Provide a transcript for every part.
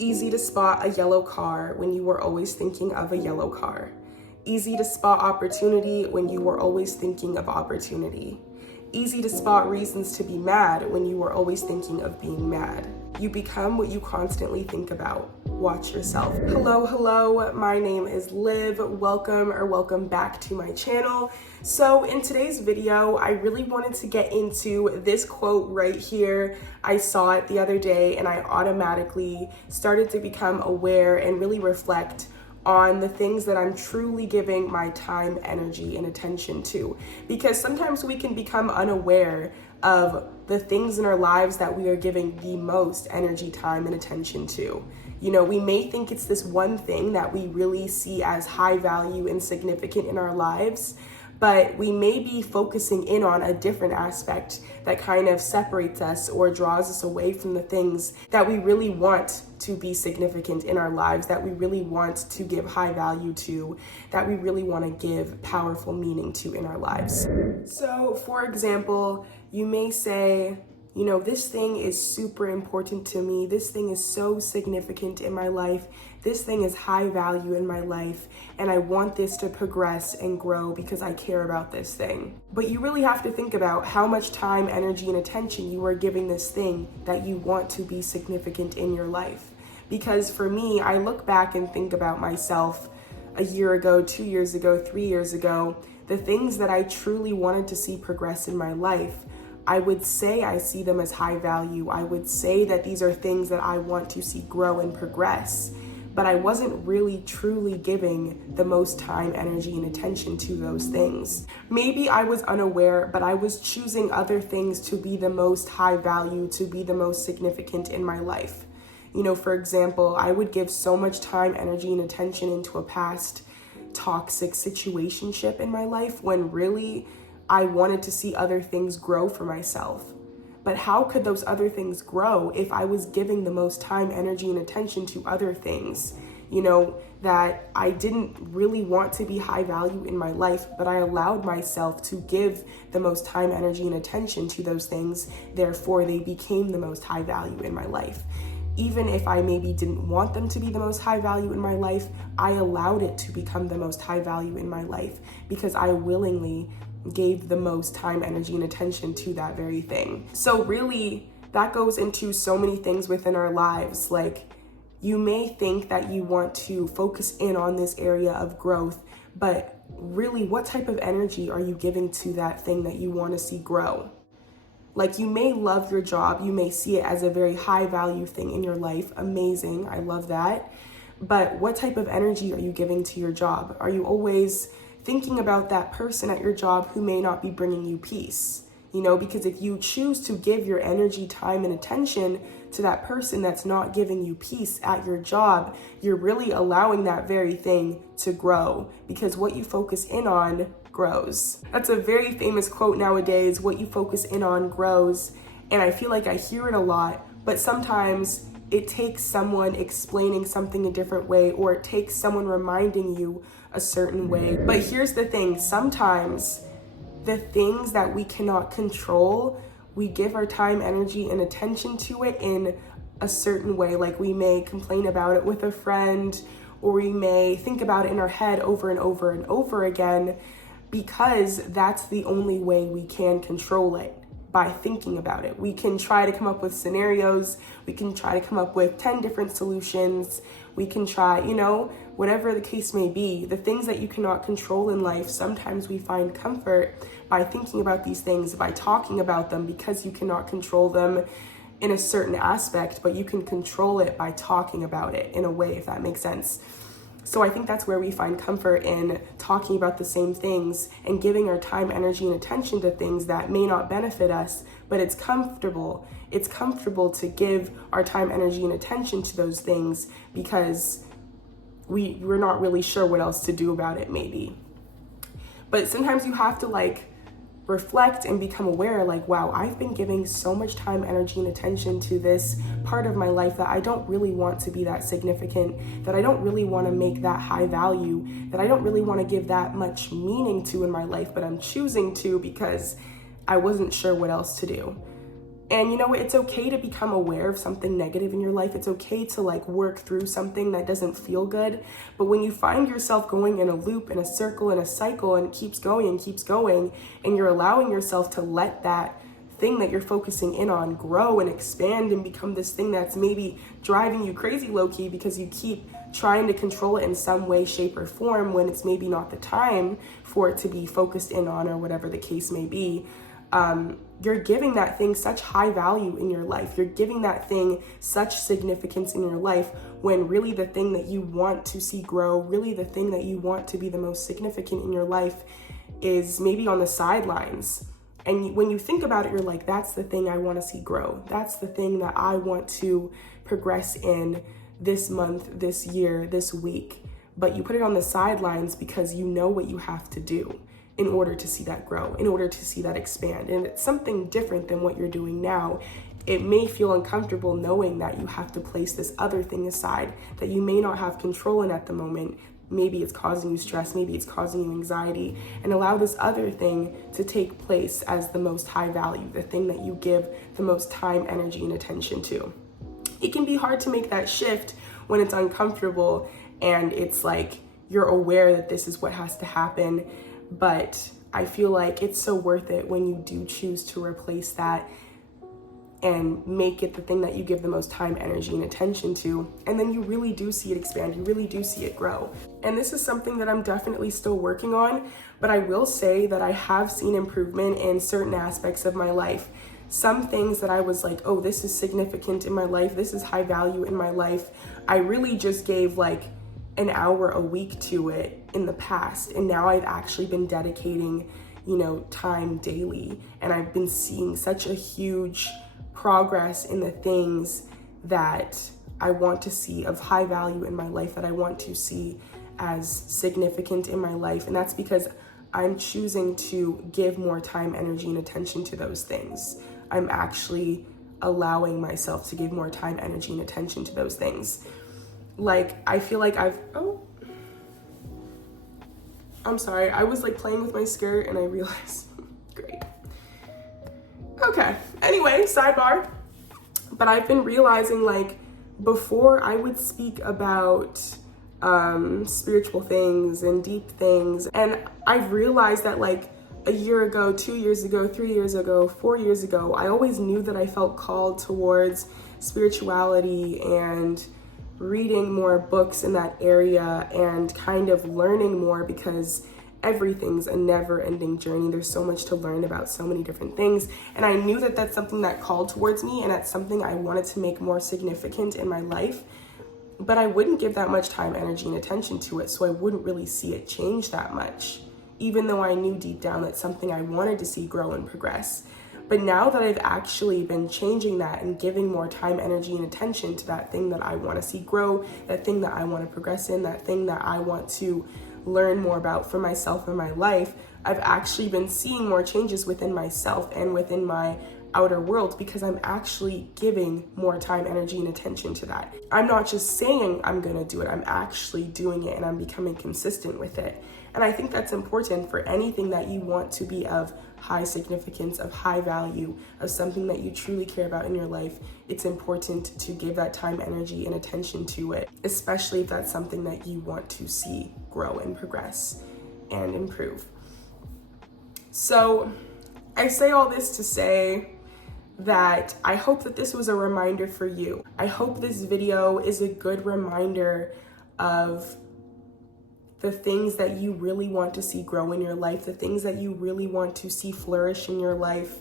Easy to spot a yellow car when you were always thinking of a yellow car. Easy to spot opportunity when you were always thinking of opportunity. Easy to spot reasons to be mad when you were always thinking of being mad. You become what you constantly think about. Watch yourself. Hello, my name is Liv. Welcome back to my channel. So in today's video, I really wanted to get into this quote right here. I saw it the other day and I automatically started to become aware and really reflect on the things that I'm truly giving my time, energy, and attention to. Because sometimes we can become unaware of the things in our lives that we are giving the most energy, time, and attention to. You know, we may think it's this one thing that we really see as high value and significant in our lives, but we may be focusing in on a different aspect that kind of separates us or draws us away from the things that we really want to be significant in our lives, that we really want to give high value to, that we really want to give powerful meaning to in our lives. So, for example, you may say, you know, this thing is super important to me. This thing is so significant in my life. This thing is high value in my life. And I want this to progress and grow because I care about this thing. But you really have to think about how much time, energy, and attention you are giving this thing that you want to be significant in your life. Because for me, I look back and think about myself a year ago, 2 years ago, 3 years ago, the things that I truly wanted to see progress in my life. I would say I see them as high value. I would say that these are things that I want to see grow and progress, but I wasn't really truly giving the most time, energy, and attention to those things. Maybe I was unaware, but I was choosing other things to be the most high value, to be the most significant in my life. You know, for example, I would give so much time, energy, and attention into a past toxic situationship in my life when really I wanted to see other things grow for myself. But how could those other things grow if I was giving the most time, energy, and attention to other things, you know, that I didn't really want to be high value in my life, but I allowed myself to give the most time, energy, and attention to those things. Therefore, they became the most high value in my life. Even if I maybe didn't want them to be the most high value in my life, I allowed it to become the most high value in my life because I willingly gave the most time, energy, and attention to that very thing. So really, that goes into so many things within our lives. Like, you may think that you want to focus in on this area of growth, but really, what type of energy are you giving to that thing that you want to see grow? Like, you may love your job, you may see it as a very high value thing in your life. Amazing, I love that. But what type of energy are you giving to your job? Are you always thinking about that person at your job who may not be bringing you peace? You know, because if you choose to give your energy, time, and attention to that person that's not giving you peace at your job, you're really allowing that very thing to grow, because what you focus in on grows. That's a very famous quote nowadays: what you focus in on grows. And I feel like I hear it a lot, but sometimes it takes someone explaining something a different way, or it takes someone reminding you a certain way. But here's the thing, sometimes the things that we cannot control, we give our time, energy, and attention to it in a certain way. Like, we may complain about it with a friend, or we may think about it in our head over and over and over again, because that's the only way we can control it. By thinking about it. We can try to come up with scenarios, we can try to come up with 10 different solutions, we can try, you know, whatever the case may be. The things that you cannot control in life, sometimes we find comfort by thinking about these things, by talking about them, because you cannot control them in a certain aspect, but you can control it by talking about it in a way, if that makes sense. So I think that's where we find comfort, in talking about the same things and giving our time, energy, and attention to things that may not benefit us, but it's comfortable. It's comfortable to give our time, energy, and attention to those things because we're not really sure what else to do about it, maybe. But sometimes you have to reflect and become aware, wow, I've been giving so much time, energy, and attention to this part of my life that I don't really want to be that significant, that I don't really want to make that high value, that I don't really want to give that much meaning to in my life, but I'm choosing to because I wasn't sure what else to do. And you know, it's okay to become aware of something negative in your life. It's okay to like work through something that doesn't feel good. But when you find yourself going in a loop, in a circle, in a cycle, and it keeps going, and you're allowing yourself to let that thing that you're focusing in on grow and expand and become this thing that's maybe driving you crazy low-key because you keep trying to control it in some way, shape, or form when it's maybe not the time for it to be focused in on, or whatever the case may be. You're giving that thing such high value in your life. You're giving that thing such significance in your life, when really the thing that you want to see grow, really the thing that you want to be the most significant in your life is maybe on the sidelines. And when you think about it, you're like, that's the thing I want to see grow. That's the thing that I want to progress in this month, this year, this week. But you put it on the sidelines because you know what you have to do in order to see that grow, in order to see that expand. And it's something different than what you're doing now. It may feel uncomfortable knowing that you have to place this other thing aside that you may not have control in at the moment. Maybe it's causing you stress, maybe it's causing you anxiety, and allow this other thing to take place as the most high value, the thing that you give the most time, energy, and attention to. It can be hard to make that shift when it's uncomfortable and it's like you're aware that this is what has to happen. But I feel like it's so worth it when you do choose to replace that and make it the thing that you give the most time, energy, and attention to. And then you really do see it expand. You really do see it grow. And this is something that I'm definitely still working on, but I will say that I have seen improvement in certain aspects of my life. Some things that I was like, oh, this is significant in my life, this is high value in my life, I really just gave like an hour a week to it in the past. And now I've actually been dedicating, time daily. And I've been seeing such a huge progress in the things that I want to see of high value in my life, that I want to see as significant in my life. And that's because I'm choosing to give more time, energy, and attention to those things. I'm actually allowing myself to give more time, energy, and attention to those things. Like, I feel like I'm sorry. I was like playing with my skirt and I realized, great. Okay, anyway, sidebar. But I've been realizing, like, before I would speak about spiritual things and deep things, and I've realized that like a year ago, 2 years ago, 3 years ago, 4 years ago, I always knew that I felt called towards spirituality and reading more books in that area and kind of learning more, because everything's a never-ending journey. There's so much to learn about so many different things. And I knew that that's something that called towards me, and that's something I wanted to make more significant in my life. But I wouldn't give that much time, energy, and attention to it, so I wouldn't really see it change that much, even though I knew deep down that's something I wanted to see grow and progress. But now that I've actually been changing that and giving more time, energy, and attention to that thing that I want to see grow, that thing that I want to progress in, that thing that I want to learn more about for myself and my life, I've actually been seeing more changes within myself and within my outer world, because I'm actually giving more time, energy, and attention to that. I'm not just saying I'm gonna do it, I'm actually doing it, and I'm becoming consistent with it. And I think that's important for anything that you want to be of high significance, of high value, of something that you truly care about in your life. It's important to give that time, energy, and attention to it, especially if that's something that you want to see grow and progress and improve. So I say all this to say that I hope that this was a reminder for you. I hope this video is a good reminder of the things that you really want to see grow in your life, the things that you really want to see flourish in your life.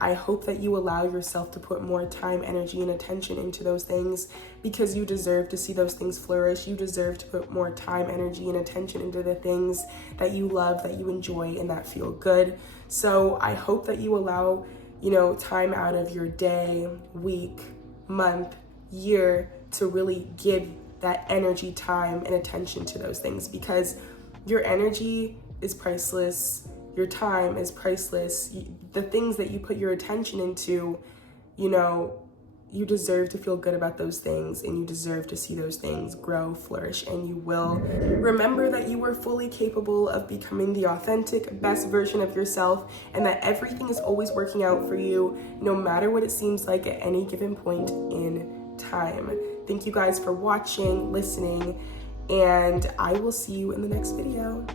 I hope that you allow yourself to put more time, energy, and attention into those things, because you deserve to see those things flourish. You deserve to put more time, energy, and attention into the things that you love, that you enjoy, and that feel good. So I hope that you allow, time out of your day, week, month, year to really give that energy, time, and attention to those things, because your energy is priceless. Your time is priceless. The things that you put your attention into, You deserve to feel good about those things, and you deserve to see those things grow, flourish, and you will. Remember that you are fully capable of becoming the authentic, best version of yourself, and that everything is always working out for you, no matter what it seems like at any given point in time. Thank you guys for watching, listening, and I will see you in the next video.